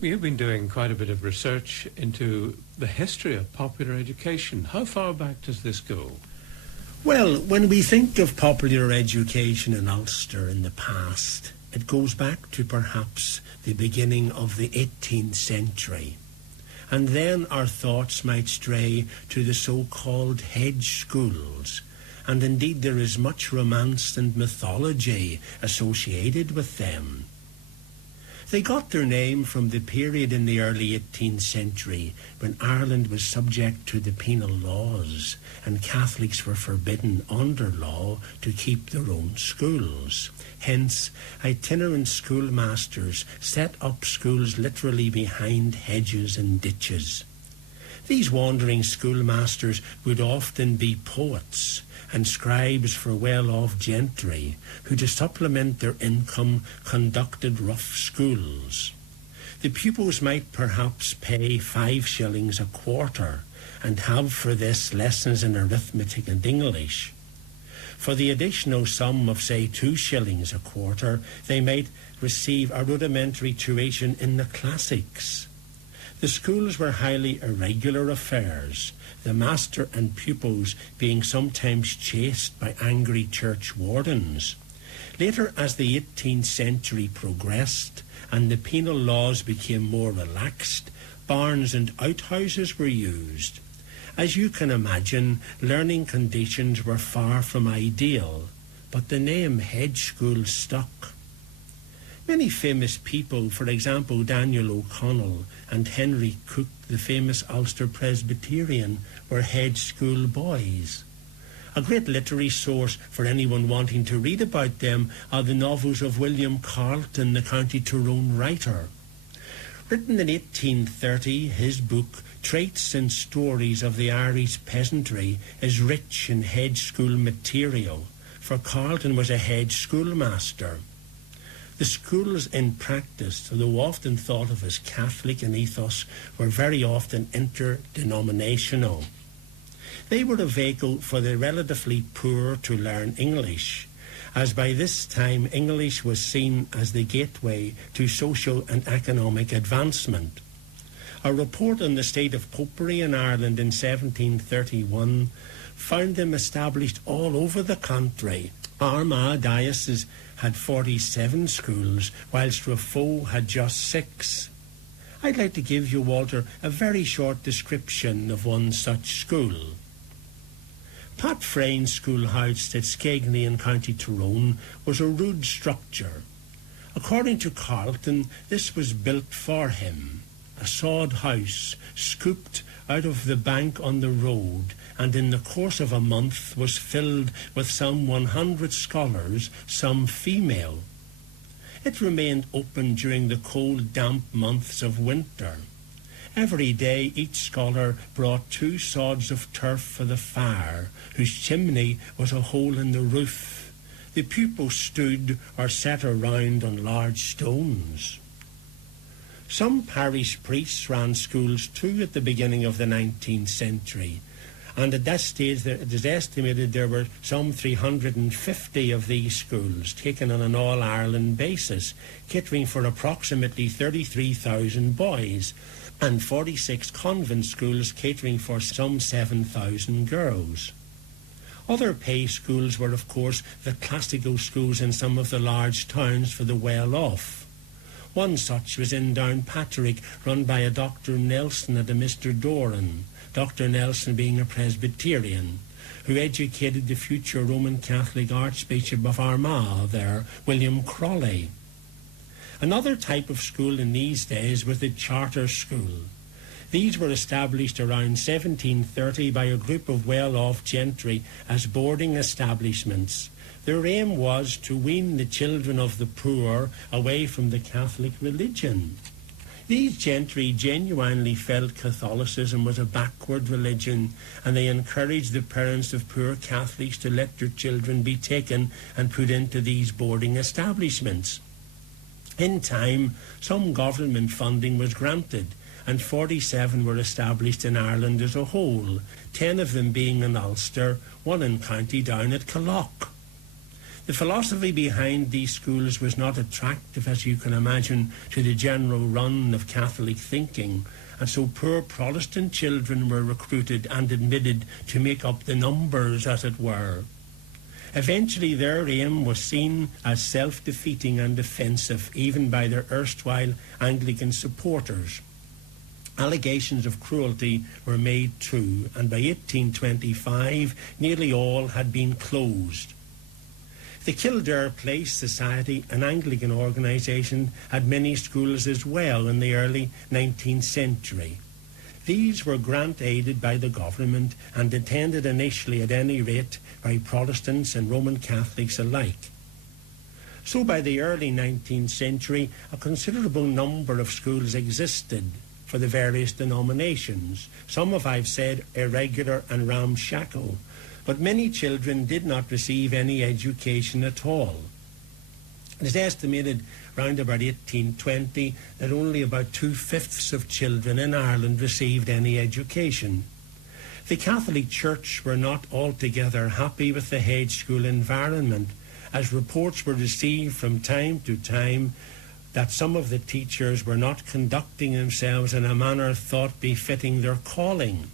You've been doing quite a bit of research into the history of popular education. How far back does this go? Well, when we think of popular education in Ulster in the past, it goes back to perhaps the beginning of the 18th century. And then our thoughts might stray to the so-called hedge schools. And indeed there is much romance and mythology associated with them. They got their name from the period in the early 18th century when Ireland was subject to the penal laws and Catholics were forbidden under law to keep their own schools. Hence, itinerant schoolmasters set up schools literally behind hedges and ditches. These wandering schoolmasters would often be poets and scribes for well-off gentry who, to supplement their income, conducted rough schools. The pupils might perhaps pay 5 shillings a quarter and have for this lessons in arithmetic and English. For the additional sum of, say, 2 shillings a quarter, they might receive a rudimentary tuition in the classics. The schools were highly irregular affairs, the master and pupils being sometimes chased by angry church wardens. Later, as the 18th century progressed and the penal laws became more relaxed, barns and outhouses were used. As you can imagine, learning conditions were far from ideal, but the name hedge school stuck. Many famous people, for example Daniel O'Connell and Henry Cook, the famous Ulster Presbyterian, were hedge school boys. A great literary source for anyone wanting to read about them are the novels of William Carleton, the County Tyrone writer. Written in 1830, his book, Traits and Stories of the Irish Peasantry, is rich in hedge school material, for Carleton was a hedge schoolmaster. The schools in practice, though often thought of as Catholic in ethos, were very often interdenominational. They were a vehicle for the relatively poor to learn English, as by this time English was seen as the gateway to social and economic advancement. A report on the state of popery in Ireland in 1731 found them established all over the country. Armagh Diocese had 47 schools, whilst Raphoe had just 6. I'd like to give you, Walter, a very short description of one such school. Pat Frayne's schoolhouse at Skegney in County Tyrone was a rude structure. According to Carleton, this was built for him, a sod house scooped out of the bank on the road, and in the course of a month was filled with some 100 scholars, some female. It remained open during the cold, damp months of winter. Every day each scholar brought 2 sods of turf for the fire, whose chimney was a hole in the roof. The pupils stood or sat around on large stones. Some parish priests ran schools too at the beginning of the 19th century, and at that stage it is estimated there were some 350 of these schools taken on an all-Ireland basis, catering for approximately 33,000 boys, and 46 convent schools catering for some 7,000 girls. Other pay schools were, of course, the classical schools in some of the large towns for the well-off. One such was in Downpatrick, run by a Dr. Nelson and a Mr. Doran, Dr. Nelson being a Presbyterian, who educated the future Roman Catholic Archbishop of Armagh there, William Crawley. Another type of school in these days was the charter school. These were established around 1730 by a group of well-off gentry as boarding establishments. Their aim was to wean the children of the poor away from the Catholic religion. These gentry genuinely felt Catholicism was a backward religion, and they encouraged the parents of poor Catholics to let their children be taken and put into these boarding establishments. In time, some government funding was granted, and 47 were established in Ireland as a whole, 10 of them being in Ulster, 1 in County Down at Killock. The philosophy behind these schools was not attractive, as you can imagine, to the general run of Catholic thinking, and so poor Protestant children were recruited and admitted to make up the numbers, as it were. Eventually their aim was seen as self-defeating and offensive, even by their erstwhile Anglican supporters. Allegations of cruelty were made too, and by 1825 nearly all had been closed. The Kildare Place Society, an Anglican organisation, had many schools as well in the early 19th century. These were grant-aided by the government and attended initially, at any rate, by Protestants and Roman Catholics alike. So by the early 19th century, a considerable number of schools existed for the various denominations, some of, I've said, irregular and ramshackle, but many children did not receive any education at all. It is estimated round about 1820 that only about 2/5 of children in Ireland received any education. The Catholic Church were not altogether happy with the Hedge School environment, as reports were received from time to time that some of the teachers were not conducting themselves in a manner thought befitting their calling,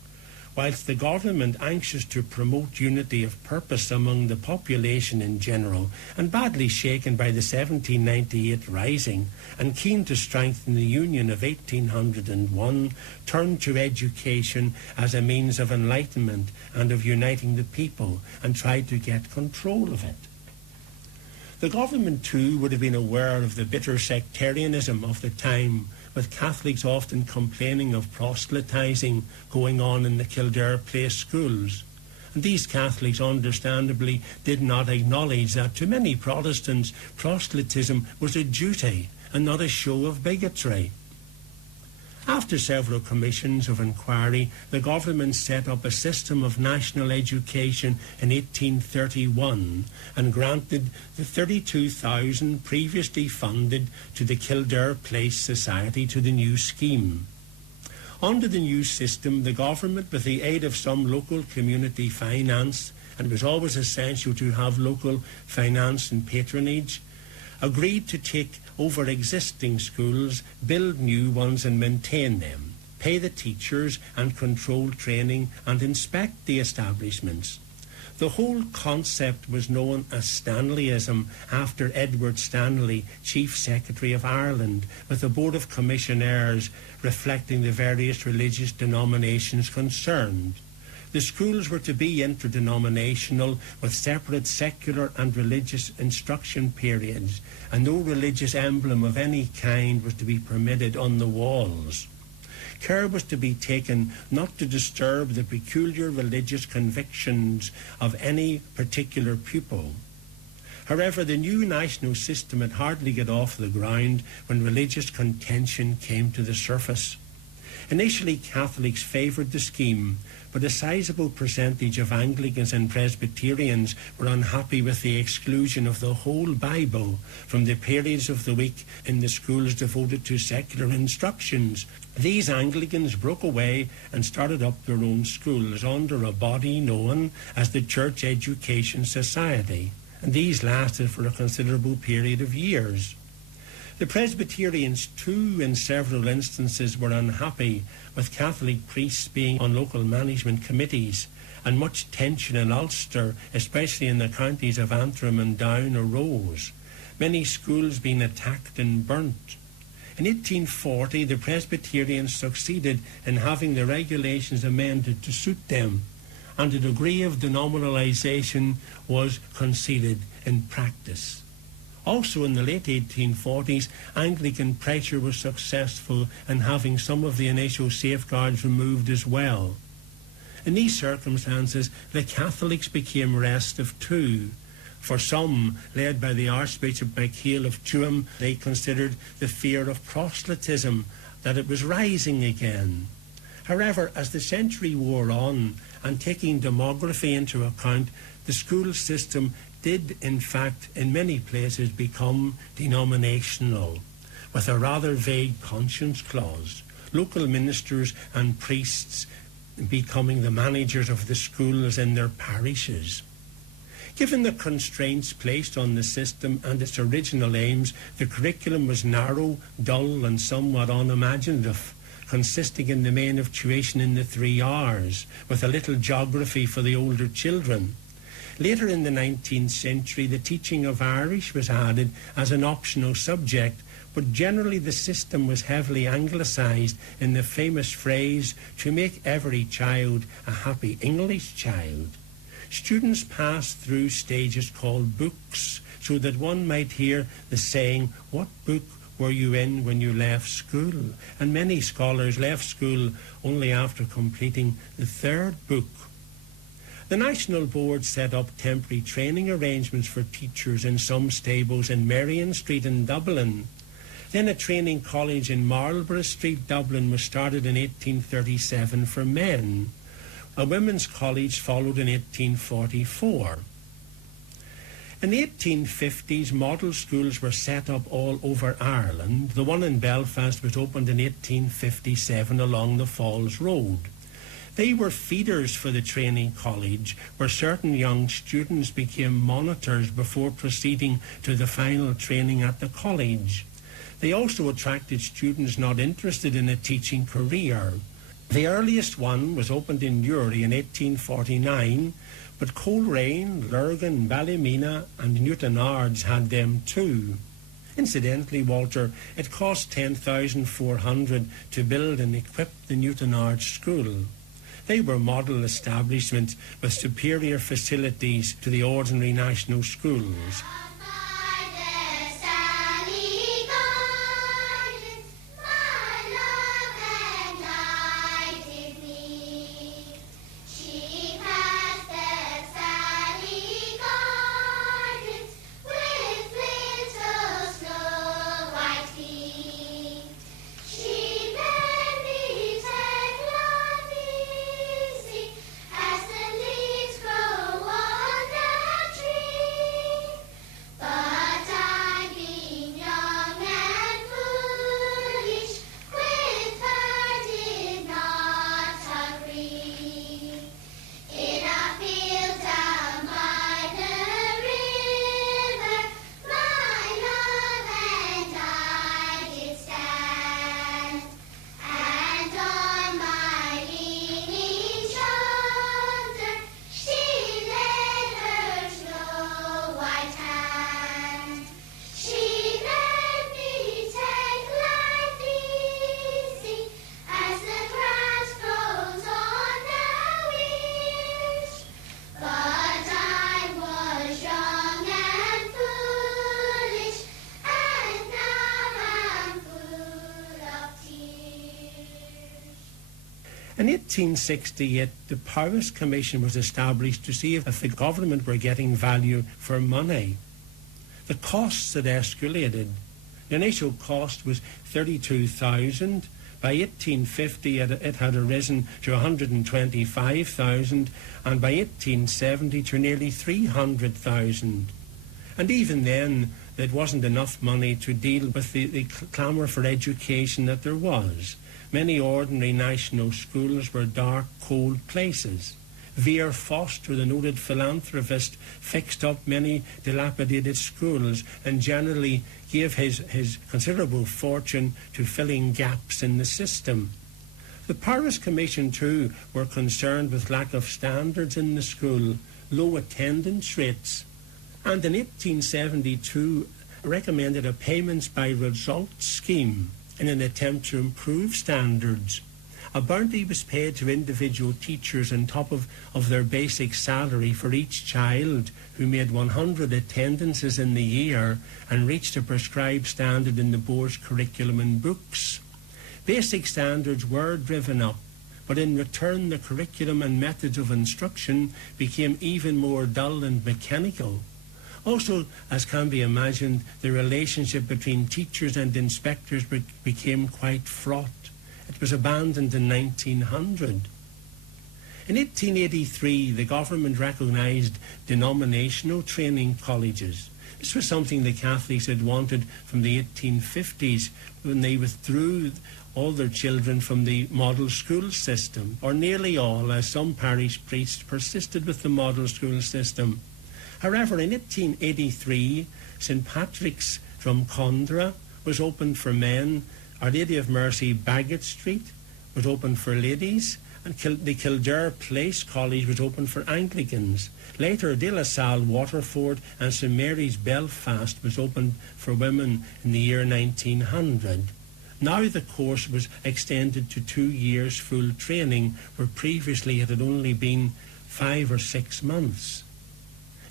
whilst the government, anxious to promote unity of purpose among the population in general, and badly shaken by the 1798 Rising, and keen to strengthen the Union of 1801, turned to education as a means of enlightenment and of uniting the people, and tried to get control of it. The government, too, would have been aware of the bitter sectarianism of the time, with Catholics often complaining of proselytising going on in the Kildare Place schools. And these Catholics understandably did not acknowledge that to many Protestants proselytism was a duty and not a show of bigotry. After several commissions of inquiry, the government set up a system of national education in 1831 and granted the 32,000 previously funded to the Kildare Place Society to the new scheme. Under the new system, the government, with the aid of some local community finance, and it was always essential to have local finance and patronage, agreed to take over existing schools, build new ones and maintain them, pay the teachers and control training and inspect the establishments. The whole concept was known as Stanleyism after Edward Stanley, Chief Secretary of Ireland, with a board of commissioners reflecting the various religious denominations concerned. The schools were to be interdenominational, with separate secular and religious instruction periods, and no religious emblem of any kind was to be permitted on the walls. Care was to be taken not to disturb the peculiar religious convictions of any particular pupil. However, the new national system had hardly got off the ground when religious contention came to the surface. Initially, Catholics favoured the scheme, but a sizable percentage of Anglicans and Presbyterians were unhappy with the exclusion of the whole Bible from the periods of the week in the schools devoted to secular instructions. These Anglicans broke away and started up their own schools under a body known as the Church Education Society, and these lasted for a considerable period of years. The Presbyterians, too, in several instances were unhappy with Catholic priests being on local management committees, and much tension in Ulster, especially in the counties of Antrim and Down, arose, many schools being attacked and burnt. In 1840, the Presbyterians succeeded in having the regulations amended to suit them, and a degree of denominalisation was conceded in practice. Also in the late 1840s, Anglican pressure was successful in having some of the initial safeguards removed as well. In these circumstances, the Catholics became restive too. For some, led by the Archbishop McHale of Tuam, they considered the fear of proselytism, that it was rising again. However, as the century wore on, and taking demography into account, the school system did, in fact, in many places become denominational, with a rather vague conscience clause, local ministers and priests becoming the managers of the schools in their parishes. Given the constraints placed on the system and its original aims, the curriculum was narrow, dull and somewhat unimaginative, consisting in the main of tuition in the 3 R's, with a little geography for the older children. Later in the 19th century, the teaching of Irish was added as an optional subject, but generally the system was heavily anglicised in the famous phrase, "to make every child a happy English child." Students passed through stages called books, so that one might hear the saying, "What book were you in when you left school?" And many scholars left school only after completing the 3rd book. The National Board set up temporary training arrangements for teachers in some stables in Merrion Street in Dublin. Then a training college in Marlborough Street, Dublin, was started in 1837 for men. A women's college followed in 1844. In the 1850s, model schools were set up all over Ireland. The one in Belfast was opened in 1857 along the Falls Road. They were feeders for the training college, where certain young students became monitors before proceeding to the final training at the college. They also attracted students not interested in a teaching career. The earliest one was opened in Newry in 1849, but Coleraine, Lurgan, Ballymena and Newtownards had them too. Incidentally, Walter, it cost $10,400 to build and equip the Newtownards school. They were model establishments with superior facilities to the ordinary national schools. In 1868, the Powys Commission was established to see if the government were getting value for money. The costs had escalated. The initial cost was $32,000. By 1850, it had arisen to $125,000, and by 1870 to nearly $300,000. And even then, it wasn't enough money to deal with the clamour for education that there was. Many ordinary national schools were dark, cold places. Vere Foster, the noted philanthropist, fixed up many dilapidated schools and generally gave his considerable fortune to filling gaps in the system. The Powys Commission, too, were concerned with lack of standards in the school, low attendance rates, and in 1872 recommended a payments by results scheme in an attempt to improve standards. A bounty was paid to individual teachers on top of their basic salary for each child who made 100 attendances in the year and reached a prescribed standard in the board's curriculum and books. Basic standards were driven up, but in return the curriculum and methods of instruction became even more dull and mechanical. Also, as can be imagined, the relationship between teachers and inspectors became quite fraught. It was abandoned in 1900. In 1883, the government recognised denominational training colleges. This was something the Catholics had wanted from the 1850s when they withdrew all their children from the model school system, or nearly all, as some parish priests persisted with the model school system. However, in 1883, St Patrick's Drumcondra was opened for men, Our Lady of Mercy Bagot Street was opened for ladies, and the Kildare Place College was opened for Anglicans. Later, De La Salle, Waterford and St Mary's Belfast was opened for women in the year 1900. Now the course was extended to 2 years full training, where previously it had only been 5 or 6 months.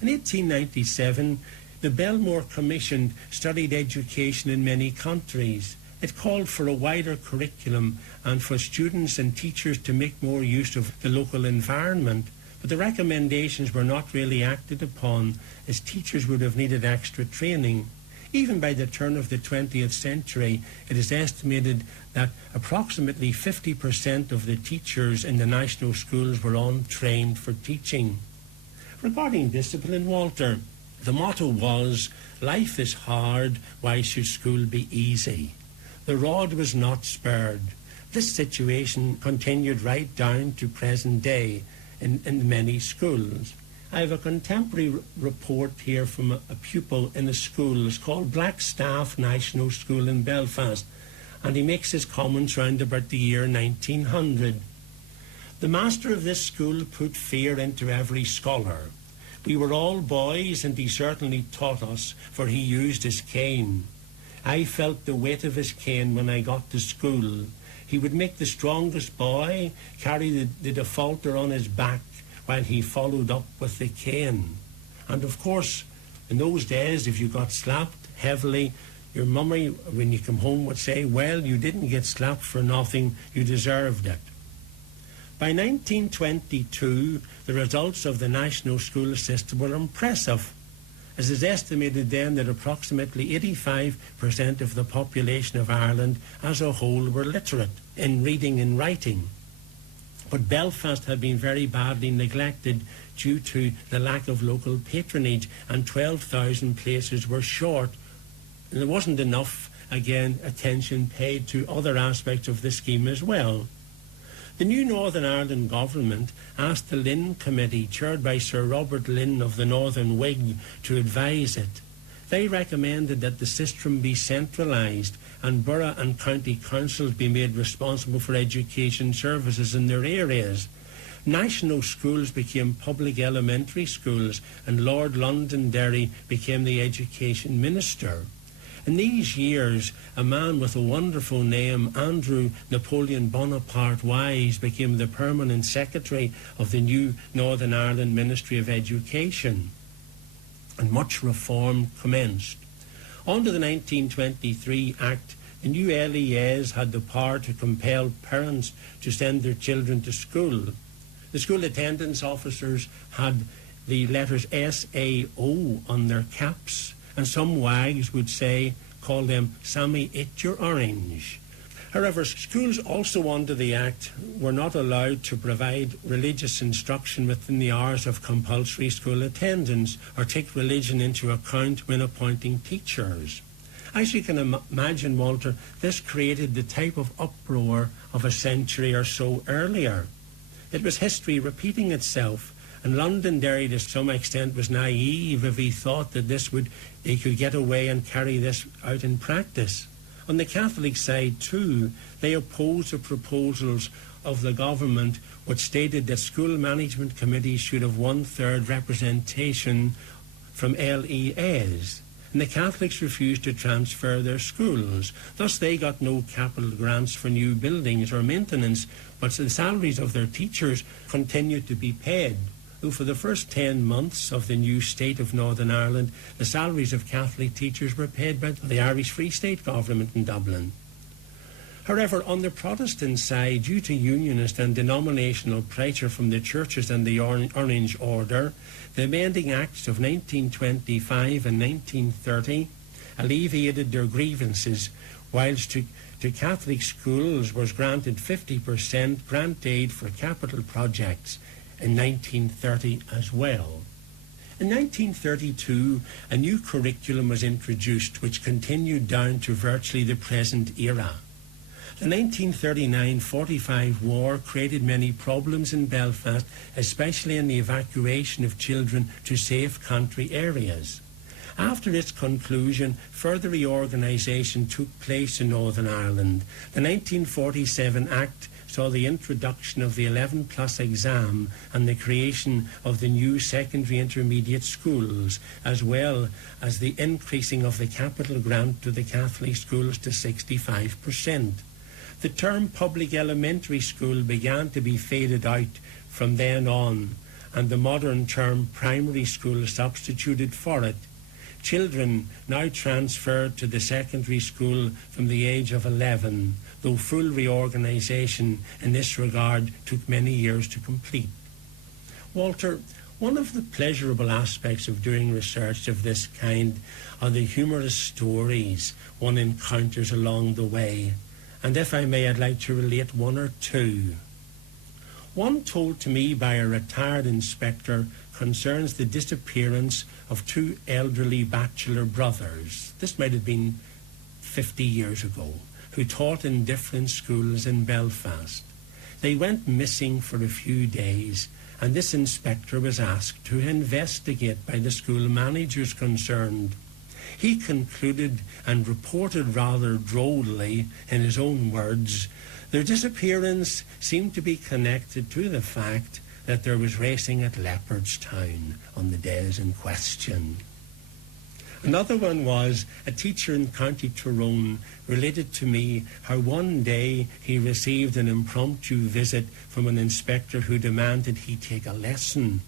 In 1897, the Belmore Commission studied education in many countries. It called for a wider curriculum and for students and teachers to make more use of the local environment. But the recommendations were not really acted upon, as teachers would have needed extra training. Even by the turn of the 20th century, it is estimated that approximately 50% of the teachers in the national schools were untrained for teaching. Regarding discipline, Walter, the motto was, "Life is hard, why should school be easy?" The rod was not spared. This situation continued right down to present day in many schools. I have a contemporary report here from a pupil in a school. It's called Blackstaff National School in Belfast, and he makes his comments round about the year 1900. The master of this school put fear into every scholar. We were all boys, and he certainly taught us, for he used his cane. I felt the weight of his cane when I got to school. He would make the strongest boy carry the defaulter on his back while he followed up with the cane. And of course, in those days, if you got slapped heavily, your mummy, when you come home, would say, "Well, you didn't get slapped for nothing, you deserved it." By 1922, the results of the national school system were impressive, as is estimated then that approximately 85% of the population of Ireland as a whole were literate in reading and writing. But Belfast had been very badly neglected due to the lack of local patronage, and 12,000 places were short. And there wasn't enough, again, attention paid to other aspects of the scheme as well. The new Northern Ireland government asked the Lynn Committee, chaired by Sir Robert Lynn of the Northern Whig, to advise it. They recommended that the system be centralised and borough and county councils be made responsible for education services in their areas. National schools became public elementary schools, and Lord Londonderry became the education minister. In these years, a man with a wonderful name, Andrew Napoleon Bonaparte Wise, became the permanent secretary of the new Northern Ireland Ministry of Education, and much reform commenced. Under the 1923 Act, the new LEAs had the power to compel parents to send their children to school. The school attendance officers had the letters SAO on their caps, and some wags would call them "Sammy, eat your orange." However, schools also under the Act were not allowed to provide religious instruction within the hours of compulsory school attendance, or take religion into account when appointing teachers. As you can imagine, Walter, this created the type of uproar of a century or so earlier. It was history repeating itself, and Londonderry to some extent was naive if he thought that they could get away and carry this out in practice. On the Catholic side too, they opposed the proposals of the government, which stated that school management committees should have 1/3 representation from LEAs. And the Catholics refused to transfer their schools. Thus they got no capital grants for new buildings or maintenance, but the salaries of their teachers continued to be paid. Though for the first 10 months of the new state of Northern Ireland, the salaries of Catholic teachers were paid by the Irish Free State government in Dublin. However, on the Protestant side, due to unionist and denominational pressure from the churches and the Orange Order, the Amending Acts of 1925 and 1930 alleviated their grievances, whilst to Catholic schools was granted 50% grant aid for capital projects in 1930 as well. In 1932, a new curriculum was introduced, which continued down to virtually the present era. The 1939-45 war created many problems in Belfast, especially in the evacuation of children to safe country areas. After its conclusion, further reorganisation took place in Northern Ireland. The 1947 Act saw the introduction of the 11+ exam and the creation of the new secondary intermediate schools, as well as the increasing of the capital grant to the Catholic schools to 65%. The term public elementary school began to be faded out from then on, and the modern term primary school substituted for it. Children now transferred to the secondary school from the age of 11, though full reorganisation in this regard took many years to complete. Walter, one of the pleasurable aspects of doing research of this kind are the humorous stories one encounters along the way, and if I may, I'd like to relate one or two. One told to me by a retired inspector concerns the disappearance of two elderly bachelor brothers. This might have been 50 years ago, who taught in different schools in Belfast. They went missing for a few days, and this inspector was asked to investigate by the school managers concerned. He concluded and reported rather drolly, in his own words, their disappearance seemed to be connected to the fact that there was racing at Leopardstown on the days in question. Another one was a teacher in County Tyrone related to me how one day he received an impromptu visit from an inspector who demanded he take a lesson.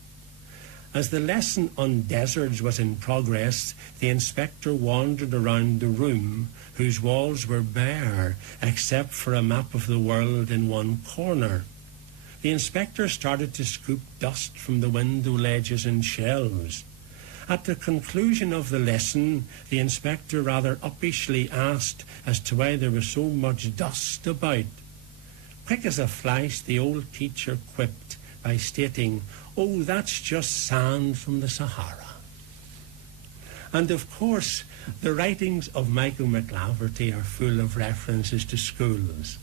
As the lesson on deserts was in progress, the inspector wandered around the room, whose walls were bare except for a map of the world in one corner. The inspector started to scoop dust from the window ledges and shelves. At the conclusion of the lesson, the inspector rather uppishly asked as to why there was so much dust about. Quick as a flash, the old teacher quipped by stating, "Oh, that's just sand from the Sahara." And of course, the writings of Michael McLaverty are full of references to schools.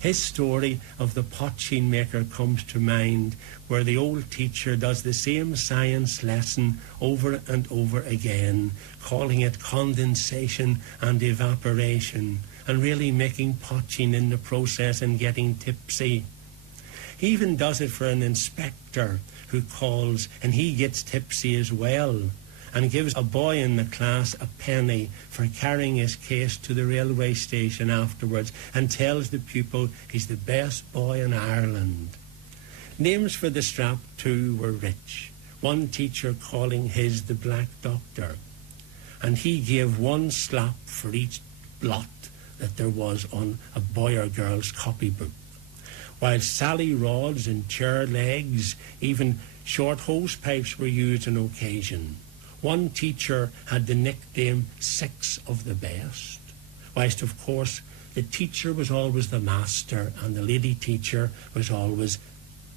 His story of the potsheen maker comes to mind, where the old teacher does the same science lesson over and over again, calling it condensation and evaporation, and really making potsheen in the process and getting tipsy. He even does it for an inspector who calls, and he gets tipsy as well, and gives a boy in the class a penny for carrying his case to the railway station afterwards, and tells the pupil he's the best boy in Ireland. Names for the strap too were rich, one teacher calling his the Black Doctor, and he gave one slap for each blot that there was on a boy or girl's copybook. While sally rods and chair legs, even short hose pipes were used on occasion. One teacher had the nickname Six of the Best, whilst of course the teacher was always the master and the lady teacher was always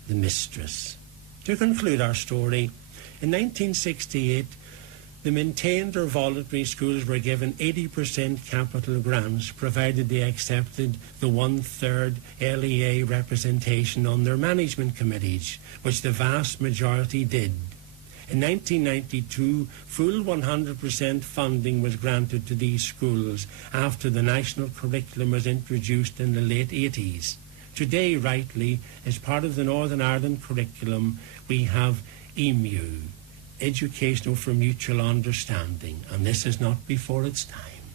the mistress. To conclude our story, in 1968 the maintained or voluntary schools were given 80% capital grants, provided they accepted the 1/3 LEA representation on their management committees, which the vast majority did. In 1992, full 100% funding was granted to these schools after the national curriculum was introduced in the late 80s. Today, rightly, as part of the Northern Ireland curriculum, we have EMU, Educational for Mutual Understanding, and this is not before its time.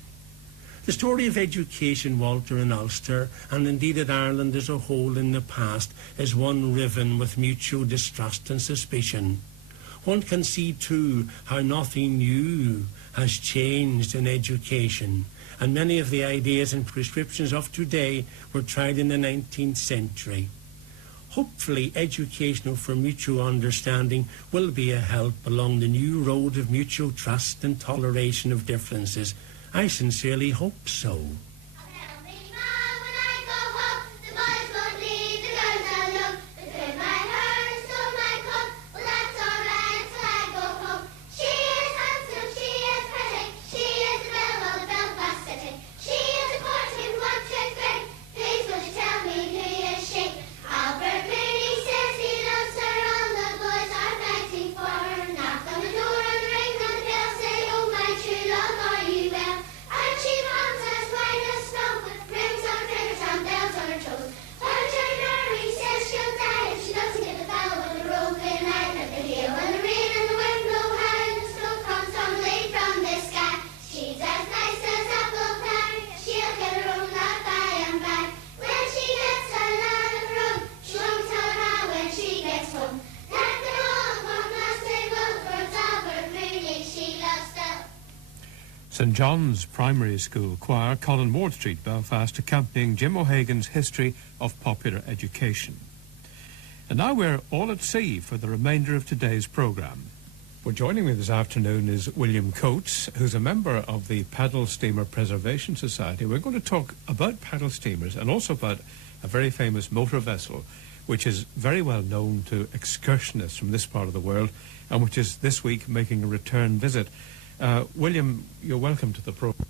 The story of education, Walter, in Ulster, and indeed in Ireland as a whole in the past, is one riven with mutual distrust and suspicion. One can see, too, how nothing new has changed in education, and many of the ideas and prescriptions of today were tried in the 19th century. Hopefully, Educational for Mutual Understanding will be a help along the new road of mutual trust and toleration of differences. I sincerely hope so. Please St John's Primary School Choir, Colin Ward Street, Belfast, accompanying Jim O'Hagan's History of Popular Education. And now we're all at sea for the remainder of today's programme. Well, joining me this afternoon is William Coates, who's a member of the Paddle Steamer Preservation Society. We're going to talk about paddle steamers and also about a very famous motor vessel, which is very well known to excursionists from this part of the world and which is this week making a return visit. William, you're welcome to the program.